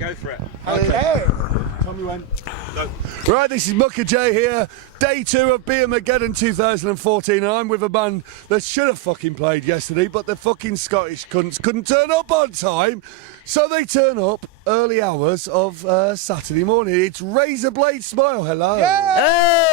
Go for it. Okay. Tommy went. No. Right, this is Mucker J here. Day 2 of Beermageddon 2014. And I'm with a band that should have fucking played yesterday, but the fucking Scottish cunts couldn't turn up on time. So they turn up early hours of Saturday morning. It's Razorblade Smile. Hello. Yeah.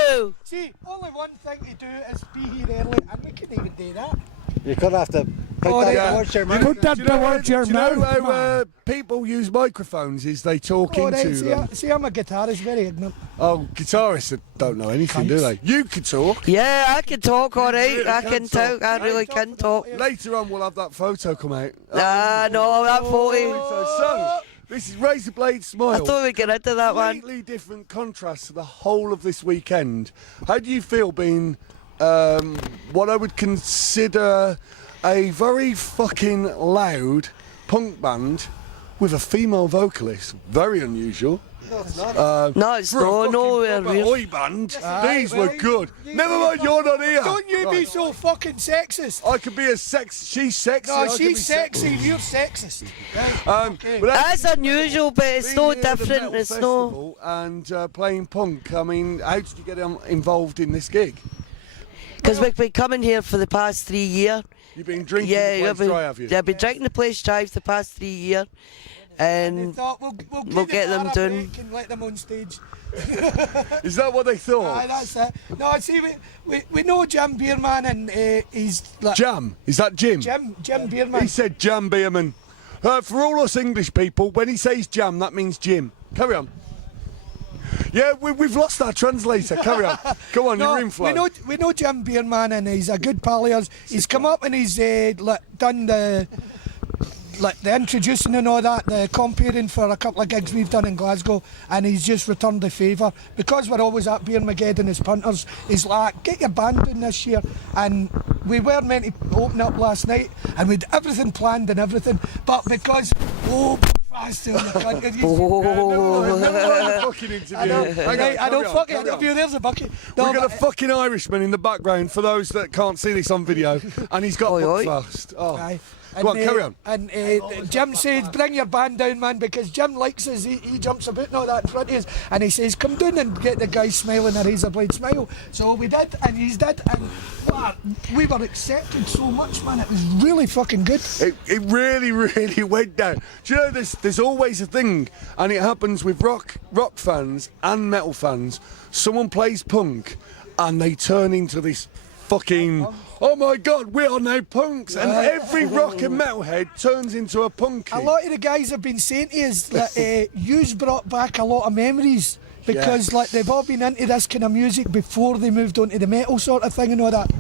Oh! See, only one thing to do is be here early, and we couldn't even do that. You could have to put Oh, that yeah. towards your You mouth. Put that do you know towards your do you know mouth, how people use microphones is they talk Oh, into right, them? see, I'm a guitarist, very ignorant. Oh, guitarists don't know anything, do they? You could talk. Yeah, I can talk alright. really I can can talk. I really can talk. Later on, we'll have that photo come out. No, that photo. So, this is Razorblade Smile. I thought we'd get into that one. Completely different contrast to the whole of this weekend. How do you feel being what I would consider a very fucking loud punk band with a female vocalist? Very unusual. No, it's not. No, it's For a fucking nowhere proper real. oi band, these well, were good. Never mind, you're not here. Don't you be so fucking sexist. I could be a she's sexy. No, I could be she's sexy, you're sexist. Okay. but That's unusual, but it's being no here at the different. metal It's no. festival and playing punk. I mean, how did you get involved in this gig? Because we've been coming here for the past 3 years. You've been drinking Yeah, the place dry, have you? I've been drinking the place dry for the past 3 years. They And thought we'll we'll give get the them bar a done. break and let them on stage. Is that what they thought? Aye, that's it. No, see, we know Jim Beerman, and he's like Jam? Is that Jim? Jim Beerman. He said Jam Beerman. For all us English people, when he says jam, that means Jim. Carry on. Yeah, we've lost our translator. Carry on. Go on, you're in flow. we know Jim Beerman, and he's a good pal of ours. He's come up and he's done the introducing and all that, the comparing for a couple of gigs we've done in Glasgow, and he's just returned the favour. Because we're always at Beermageddon as punters, he's like, get your band in this year. And we were meant to open up last night, and we'd everything planned and everything, but because, fast in the cunt. Fucking interview. I know, Hang on, I don't carry on, fucking carry on. interview, there's a bucket. We've No, got a but- fucking Irishman in the background for those that can't see this on video, and he's got Oi, oi. fast. Oh. Aye. Go on, carry on. And Jim says, bring your band down, man, because Jim likes us. He jumps about and all that in front of us. And he says, come down and get the guy smiling a Razorblade smile. So we did, and he's did. And wow, we were accepted so much, man. It was really fucking good. It really, really went down. Do you know, there's always a thing, and it happens with rock fans and metal fans. Someone plays punk, and they turn into this fucking, oh my god, we are now punks, and every rock and metal head turns into a punky. A lot of the guys have been saying to us that yous brought back a lot of memories. Because like they've all been into this kind of music before they moved on to the metal sort of thing and all that.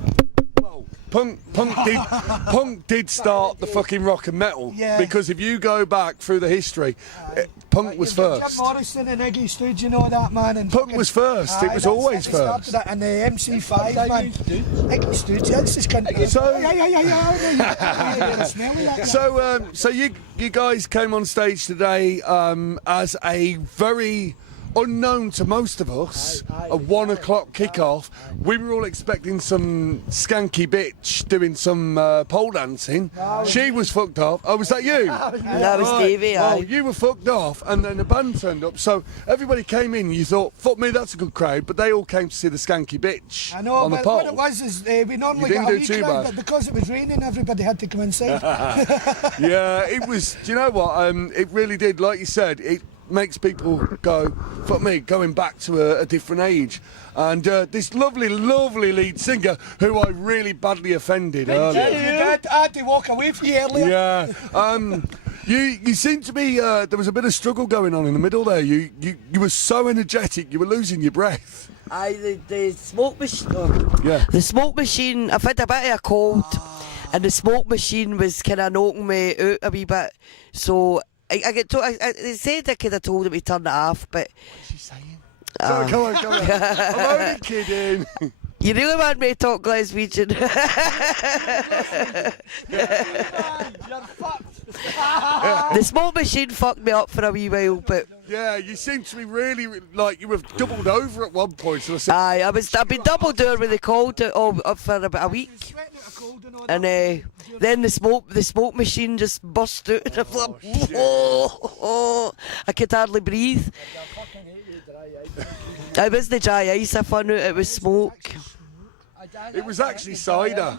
Well, punk did start the fucking rock and metal. Yeah. Because if you go back through the history, punk was You've got first. Jim Morrison and Iggy Stooge and all that, man. And Punk fucking- was first. It was that's always it, they started first. that, and the MC5, man. Iggy Stooge, that's his country. So- So, So you guys came on stage today as a very unknown to most of us, a 1 o'clock kickoff. We were all expecting some skanky bitch doing some pole dancing. She was fucked off. Oh, was that you? That was Right. Davey, Oh, aye. you were fucked off, and then the band turned up. So everybody came in. You thought, fuck me, that's a good crowd. But they all came to see the skanky bitch I know, on the but pole. what it was is we normally You get didn't a do wee too crowd, bad. but because it was raining, everybody had to come inside. Yeah, it was. Do you know what? It really did. Like you said, it makes people go, fuck me, going back to a different age. And this lovely, lovely lead singer, who I really badly offended earlier. I had to walk away from you earlier. Yeah. You seem to be. There was a bit of struggle going on in the middle there. You were so energetic, you were losing your breath. Aye, the smoke machine. Yeah. The smoke machine, I've had a bit of a cold, and the smoke machine was kind of knocking me out a wee bit. So I get told, they said I could have told him to turn it off, but. What's she saying? Sorry, come on. I'm only kidding. You really want me to talk Glaswegian? You're fucked. The smoke machine fucked me up for a wee while, but Yeah, you seem to be really like you were doubled over at one point. So I said, Aye, I've been double doing with the cold for about a week. Sweating out of cold and all And that. then the smoke machine just burst out, and I'm like, oh, I could hardly breathe. It was the dry ice. I found out it was smoke. it was actually cider.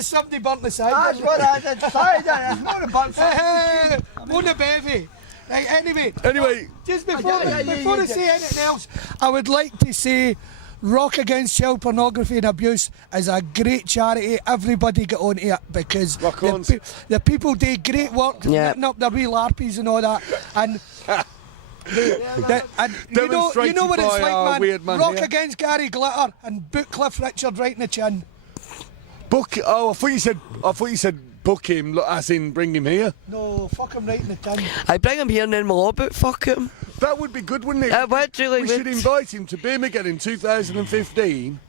Somebody burnt the cider. That's what I did. Cider. It's not a bunch of What a bevy. Right, anyway, Anyway, just before I say anything else, I would like to say Rock Against Child Pornography and Abuse is a great charity. Everybody get on it because Rock the, on. the people do great work, Yeah. knitting up their wee larpies and all that. And and you know what it's Demonstrated by like, our man. weird man Rock here. Against Gary Glitter and book Cliff Richard right in the chin. book. Oh, I thought you said book him, as in bring him here. No, fuck him right in the tin. I bring him here and then my law book, fuck him. That would be good, wouldn't it? That would really we would. should invite him to Beermageddon in 2015,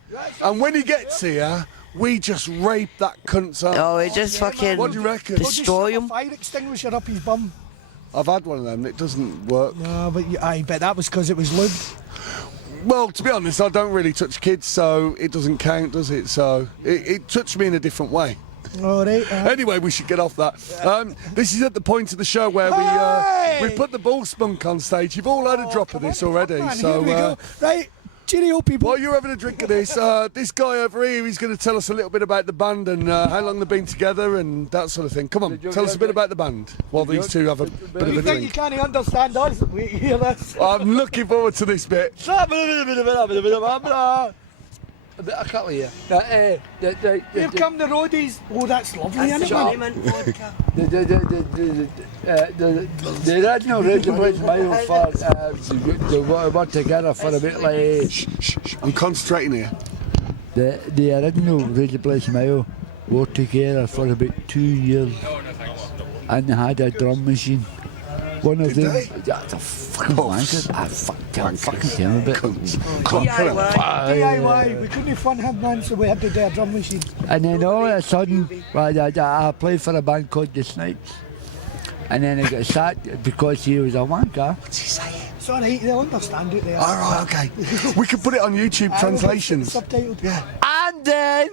and when he gets here, we just rape that cunt's up. Oh, he just fucking What do you reckon? We'll just destroy shove a him. fire extinguisher up his bum. I've had one of them. It doesn't work. No, but I bet that was because it was lube. Well, to be honest, I don't really touch kids, so it doesn't count, does it? So it touched me in a different way. All right. Anyway, we should get off that. This is at the point of the show where Hey! we put the ball spunk on stage. You've all had a drop of this already, Man, so here we go. Right, cheerio, people. while you're having a drink of this, this guy over here, he's going to tell us a little bit about the band and how long they've been together and that sort of thing. Come on, tell us a bit about the band while these two have a bit of You a think you drink. can't understand us? We hear this. I'm looking forward to this bit. a bit of cutlery here. Here come the roadies. Oh, that's lovely, isn't it, man? The original Razorblade smile for they worked together for a bit like I'm concentrating here. the original Razorblade smile worked together for about 2 years, and they had a drum machine. One of them, that's a fucking wanker. I fucking tell me about it. DIY. We couldn't fund him, man, so we had to do a drum machine. And then all of a sudden, I played for a band called The Snipes. And then I got sacked because he was a wanker. It's all right, they'll understand it there. All right, okay. We can put it on YouTube translations. Subtitled. Yeah. And then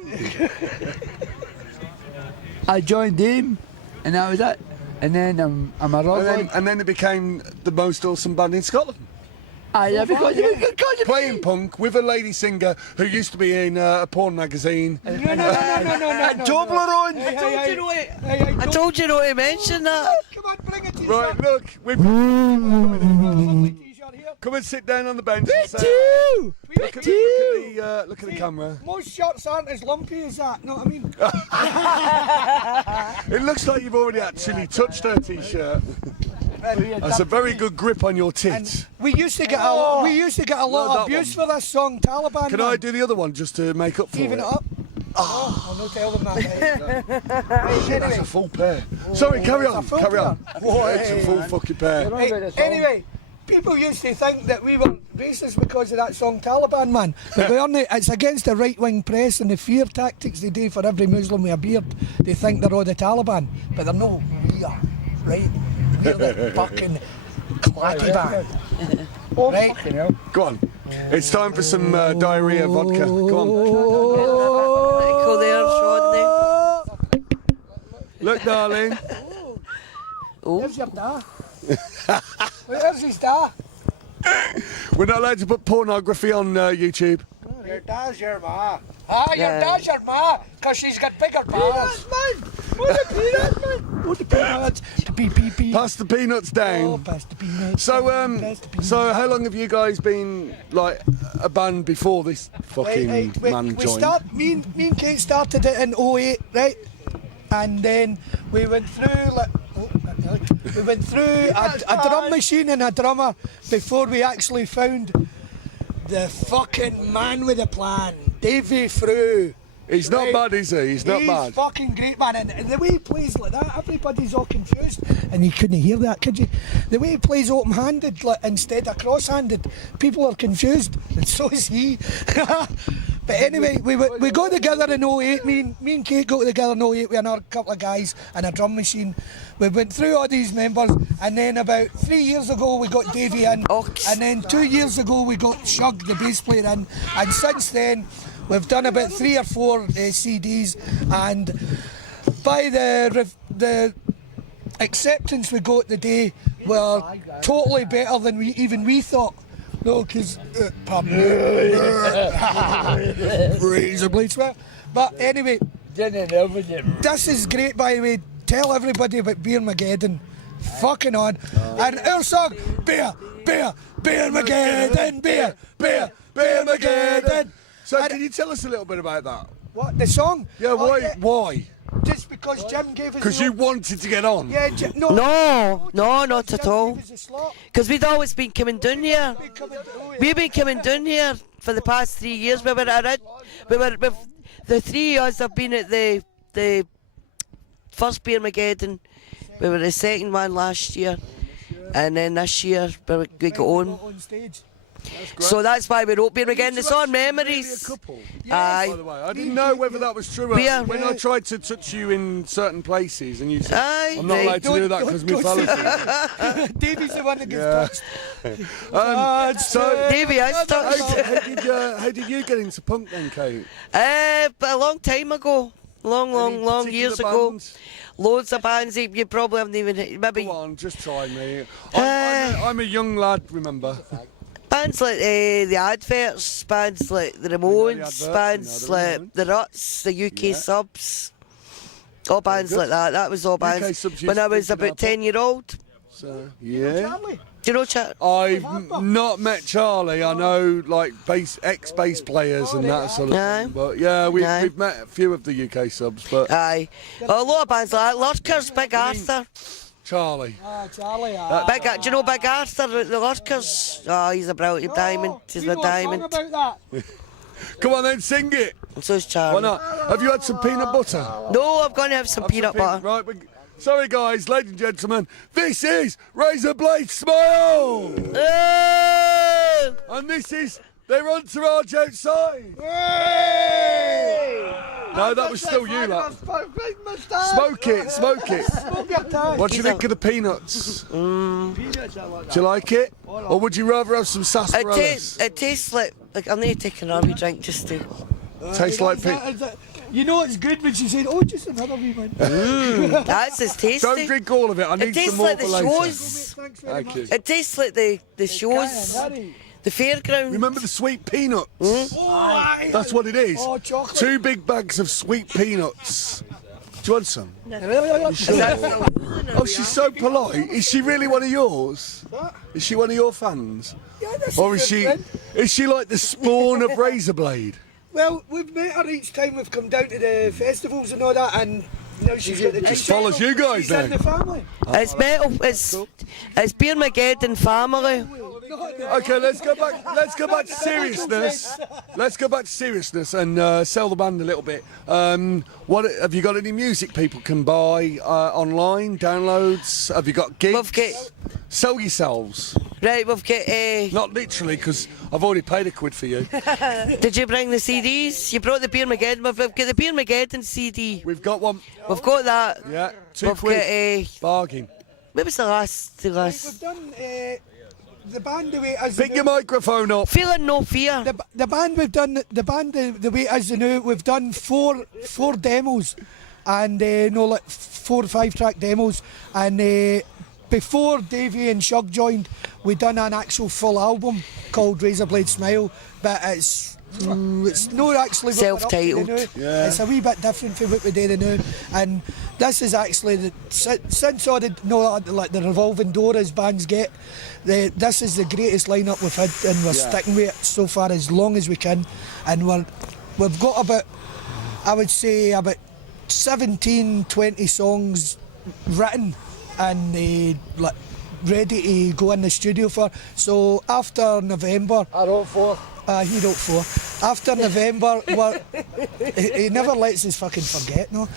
I joined him, and that was it. And then I'm a rock. And then it became the most awesome band in Scotland. Because Playing punk with a lady singer who used to be in a porn magazine. No. Toblerone. I told you not to mention that. Come on, bring a t-shirt. Right, look, we've Lovely t-shirt here. come and sit down on the bench. and say- Too. Look at the camera. Most shirts aren't as lumpy as that, know what I mean? It looks like you've already actually touched her t-shirt. That's a very good grip on your tits. We used to get a lot Not of that abuse one. for this song, Taliban. Can man. I do the other one just to make up for Even it? it up? Oh, I'll not tell them that. Shit, that's a full pair. Sorry, carry on. It's a full Carry on. pair. It's a full fucking pair. Anyway, people used to think that we were racist because of that song Taliban, man. But we aren't. It's against the right-wing press and the fear tactics they do for every Muslim with a beard. They think they're all the Taliban, but they're no. We are, right? We're the fucking clacky band. Right? Go on. It's time for some diarrhea vodka. Go on. Go there, Sean. Look, darling. There's your da. Where's his da? We're not allowed to put pornography on YouTube. Your dad's your ma. Your Yeah. da's your ma, because she's got bigger balls. Man. What the peanuts, man? What the peanuts? The pee. Pass the peanuts down. Oh, pass the peanuts. So, Pass the peanuts. so how long have you guys been like a band before this fucking man we joined? me and Kate started it in 08, right? And then we went through a drum machine and a drummer before we actually found the fucking man with the plan, Davy Frew. He's not bad, is he? He's not bad. He's fucking great, man. And the way he plays like that, everybody's all confused. And you couldn't hear that, could you? The way he plays open-handed instead of cross-handed, people are confused. And so is he. But anyway, we got together in 08. Me and Kate got together in 08 with another couple of guys and a drum machine. We went through all these members, and then about 3 years ago we got Davey in, and then 2 years ago we got Shug, the bass player, in, and since then we've done about 3 or 4 CDs, and by the acceptance we got today, we're totally better than we thought. No, because Razorblade swear. But anyway, this is great, by the way. Tell everybody about Beermageddon. Fucking on. And our song, Beermageddon, Beermageddon. So can you tell us a little bit about that? What, the song? Yeah, why? Just because Jim gave us. Because you wanted to get on. Yeah, No, not at all. Because we'd always been coming down here. We've been coming down here for the past 3 years. We were the 3 of us have been at the first Beermageddon. We were the second one last year, and then this year we got on. stage. So that's why we wrote Beermageddon. It's on Memories. By the way, I didn't know whether that was true. We are. When I tried to touch you in certain places, and you said, Aye, "I'm not allowed to do that because my fallacy." Davey's the one that gets touched. So, Davey has touched. how did you get into punk then, Kate? But a long time ago. Long years ago. Bands? Loads of bands that you probably haven't even... Maybe Go on, just try me. I'm a young lad, remember? bands like the Adverts, bands like the Ramones, bands like the Ruts, the UK Subs. All bands like that. That was all bands when I was about 10-year-old. So, yeah. Do you know Charlie? I've not met Charlie. I know like ex-bass players and that sort of thing. But yeah, we've met a few of the UK subs. But Aye. Well, a lot of bands like that. Lurkers, Big Arthur. Charlie. Charlie. Do you know Big Arthur, the Lurkers? Oh, he's a brilliant diamond. He's a diamond. About that? Come on then, sing it. And so's Charlie. Why not? Have you had some peanut butter? No, I'm going to have some peanut butter. Right, sorry guys, ladies and gentlemen, this is Razorblade Smile! And this is their entourage outside! No, that was still you, lad. Smoke it. What do you think of the peanuts? Do you like it? Or would you rather have some sarsaparillas? It tastes like I need to take another drink just to... Tastes like peanuts. You know it's good when she said, "Oh, just another wee one." That's as tasty. Don't drink all of it. I need some more for later. Thank you. It tastes like the shows, the fairground. Remember the sweet peanuts? That's what it is. Oh, chocolate. 2 big bags of sweet peanuts. Do you want some? Oh, she's so polite. Is she really one of yours? Is she one of your fans? Yeah, that's Or is she like the spawn of Razorblade? Well, we've met her each time we've come down to the festivals and all that, and now she's got the Just follows you guys she's then. in the family. It's metal. It's Beermageddon family. Okay, let's go back to seriousness. Let's go back to seriousness and sell the band a little bit. What have you got? Any music people can buy online? Downloads? Have you got gigs? Sell yourselves. Right, we've got. Not literally, because I've already paid £1 for you. Did you bring the CDs? You brought the Beermageddon. We've got the Beermageddon CD. We've got one. We've got that. Yeah, We've £2. got. Bargain. What was the last? We've done the band the way it is. Pick your microphone up. Feeling No Fear. The band we've done the way it is now. We've done four demos, and like 4 or 5 track demos, and. Before Davey and Shug joined, we done an actual full album called Razorblade Smile, but it's not actually what we're up to Self-titled. now. Yeah. It's a wee bit different from what we do now, and this is actually since all the like the revolving door as bands get, this is the greatest lineup we've had, and we're sticking with it so far as long as we can, and we've got about, I would say about 17-20 songs written and like ready to go in the studio for. So after November, I wrote 4. he wrote 4. After November, he never lets us fucking forget, no.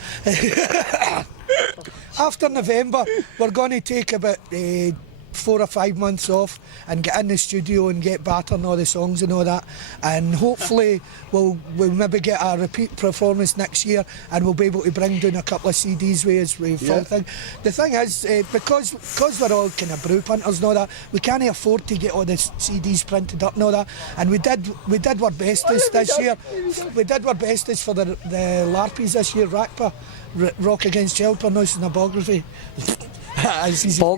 After November, we're going to take about 4 take 4 or 5 months off and get in the studio and get better on all the songs and all that, and hopefully we'll maybe get a repeat performance next year, and we'll be able to bring down a couple of CDs with full thing. The thing is, because we're all kind of brew punters and all that, we can't afford to get all the CDs printed up and all that, and we did our bestest this year. We did our bestest for the Larpies this year, Rock Against Child Pornography and Abography.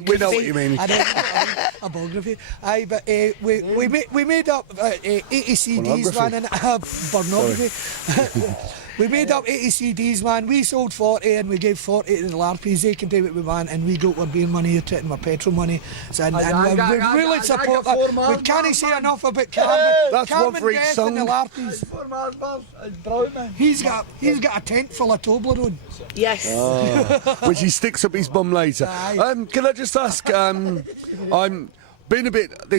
We know what you mean. Abography. Aye, but we made up 80 CDs, man, and pornography. We made up 80 CDs, man. We sold 40 and we gave 40 to the Larpies. They can do what we want, and we got our beer money out of it and our petrol money. So, and we really support that. We can't say enough about Carmen. That's Carmen one for each Beth song. and the Larpies. He's got a tent full of Toblerone. Yes. Which he sticks up his bum later. Can I just ask, this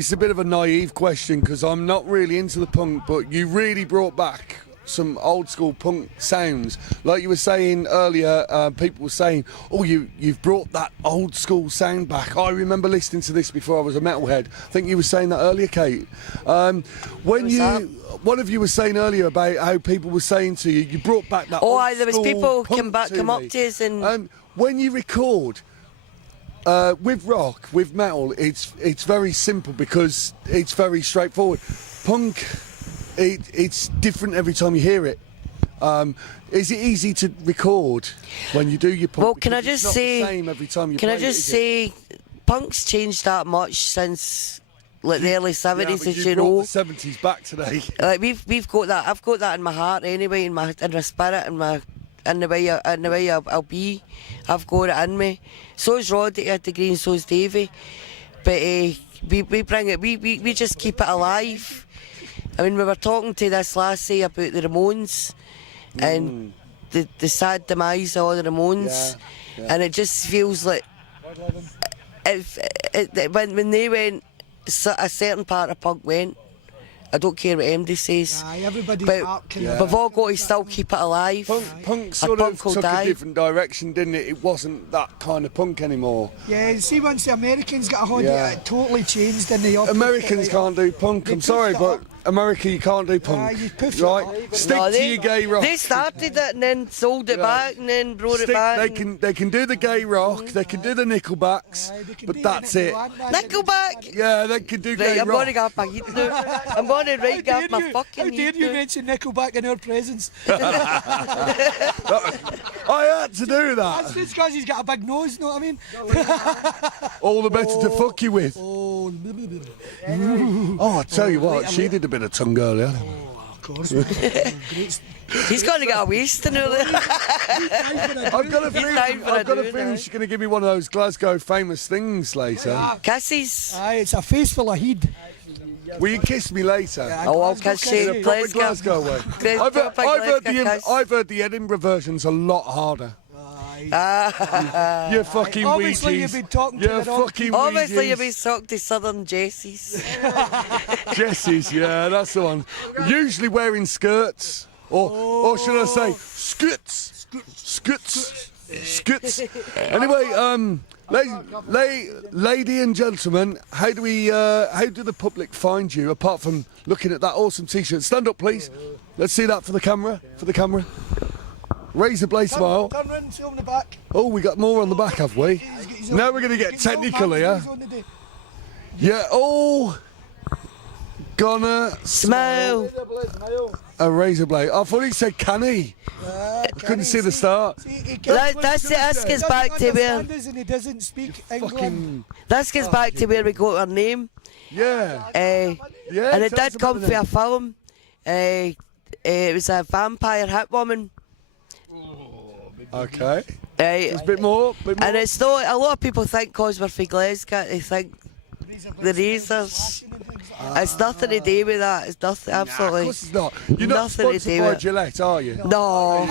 is a bit of a naive question because I'm not really into the punk, but you really brought back some old school punk sounds. Like you were saying earlier, people were saying, oh, you've brought that old school sound back. I remember listening to this before I was a metalhead. I think you were saying that earlier, Kate. One of you was saying earlier about how people were saying to you, you brought back that old there was school people punk come up to us and... when you record with rock, with metal, it's very simple because it's very straightforward. Punk, it's different every time you hear it. Is it easy to record when you do your punk? Well, can I just say, the same every time you can play I just it, say, punk's changed that much since like the early 70s, as you brought know. the 70s back today. Like we've got that. I've got that in my heart anyway, in my spirit, in the way I'll be. I've got it in me. So is Roddy at the Green, so is Davey. But we bring it. We just keep it alive. I mean, we were talking to this lassie about the Ramones and the sad demise of all the Ramones, and it just feels like when they went, a certain part of punk went. I don't care what MD says. Everybody's but we've all got to still keep it alive. Punk sort of took a different direction, didn't it? It wasn't that kind of punk anymore. Yeah, see, once the Americans got a hold of it, it totally changed in the opposite. Americans can't do punk. I'm sorry, but America, you can't do punk. Right? Stick to your gay rock. They started it and then sold it back and then brought it back. They can do the gay rock. They can do the Nickelbacks, but that's it. Nickelback. Yeah, they can do gay I'm rock. going to get back into it. I'm going to write off my fucking. How dare you mention Nickelback in our presence? I had to do that. That's just because he's got a big nose, know what I mean? All the better to fuck you with. Oh, I tell you what, she did a bit of tongue earlier. Of course. He's going to get a wasting earlier. I've got a feeling she's going to give me one of those Glasgow famous things later. Kisses. Aye, it's a face full of heat. Will you kiss me later? I'll kiss you. In a proper Glasgow way. I've heard the Edinburgh version's a lot harder. You fucking Obviously, Ouija's. you've been talking to You fucking Obviously, you've Ouija's. been talking to Southern Jessies. Jessies, yeah, that's the one. Usually wearing skirts, or should I say, skirts. Anyway, lady and gentlemen, how do the public find you apart from looking at that awesome T-shirt? Stand up, please. Let's see that for the camera. Razorblade smile. Turn around and see on the back. Oh, we got more on the back, have we? Now we're going to get technical here. Yeah, oh, gonna Smile. a Razorblade. I thought he said canny. I couldn't see the start. That's it. This gets back to where. And he doesn't speak English. Fucking, This gets back to where we got our name. yeah. And it tell us did about come the for a name. film. It was a vampire hit woman. Okay. There's a bit more. And it's not, a lot of people think because we're from Glasgow, they think the razors. It's nothing to do with that. It's nothing, absolutely. Of course it's not. You're not Nothing to sponsored do by with it. Gillette, are you? No.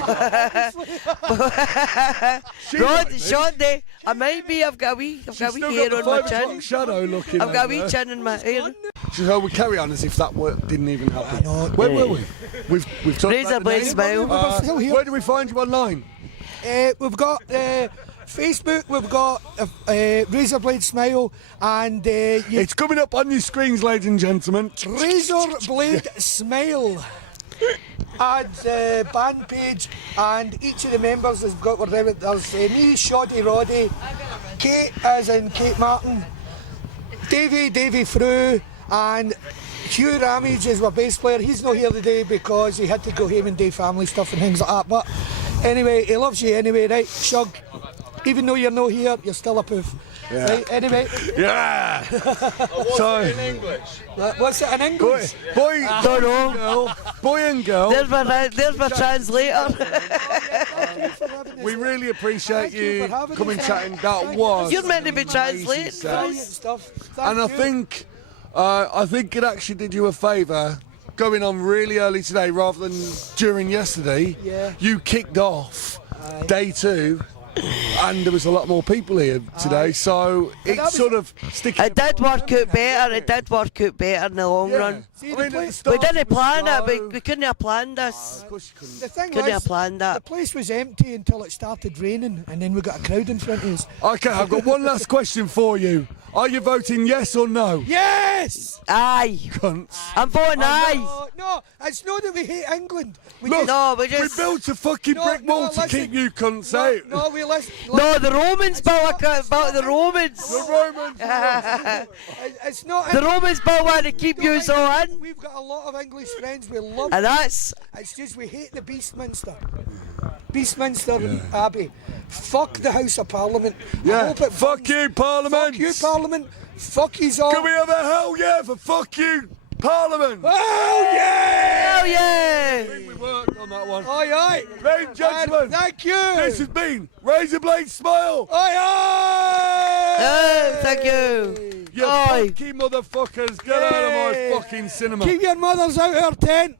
Rodney, I might be. I've got a wee She's hair still on got my the 5 o'clock chin. shadow looking. I've got a wee over chin in my hair. So we'll carry on as if that work didn't even happen. Where were we? We've talked about the Razorblade name. smile. We're still here. Where do we find you online? We've got Facebook, we've got Razorblade Smile, and It's coming up on your screens, ladies and gentlemen. Razorblade Smile. Add the band page, and each of the members has got whatever. There's me, Shoddy Roddy, Kate, as in Kate Martin, Davy Frew, and Hugh Ramage is my bass player. He's not here today because he had to go home and do family stuff and things like that. But anyway, he loves you anyway, right? Shug, even though you're not here, you're still a poof. Yeah. Right, anyway. Yeah. So, in English. What's it in English? boy, Don't know. boy and girl. There's my translator. We really appreciate Thank you you for having coming us. chatting. That Thank was You're meant to be amazing translating. set. Brilliant stuff. And Thank I think it actually did you a favour going on really early today rather than during yesterday. Yeah. You kicked off day 2 and there was a lot more people here today, so that it's was- sort of sticking. It did work out better. It did work out better in the long run. See, I the mean, at place- the start We didn't plan was it. slow. We couldn't have planned this. Of course you couldn't. The thing Couldn't have was, planned the that. place was empty until it started raining, and then we got a crowd in front of us. Okay, I've got one last question for you. Are you voting yes or no? Yes! Aye. Cunts. I'm voting aye. No, it's not that we hate England. We Look, No, we we just. built a fucking No, brick wall no, to listen. keep you cunts no, out. no, we listen. No, the Romans built about the The Romans. Romans. It's not. The Romans built one to keep you all in. We've got a lot of English friends. We love. And that's. It's just we hate the Beastminster Abbey. Fuck the House of Parliament. I Yeah, hope it fuck burns. you, Parliament. Fuck you, Parliament. Fuck yous all. Can we have a hell yeah for fuck you, Parliament? Oh yeah! Oh yeah. We worked on that one. Aye aye. Ladies and gentlemen, Thank you. this has been Razorblade Smile. Aye aye. Oh, thank you. You Aye. funky motherfuckers, get out of my fucking cinema. Keep your mothers out of our tent.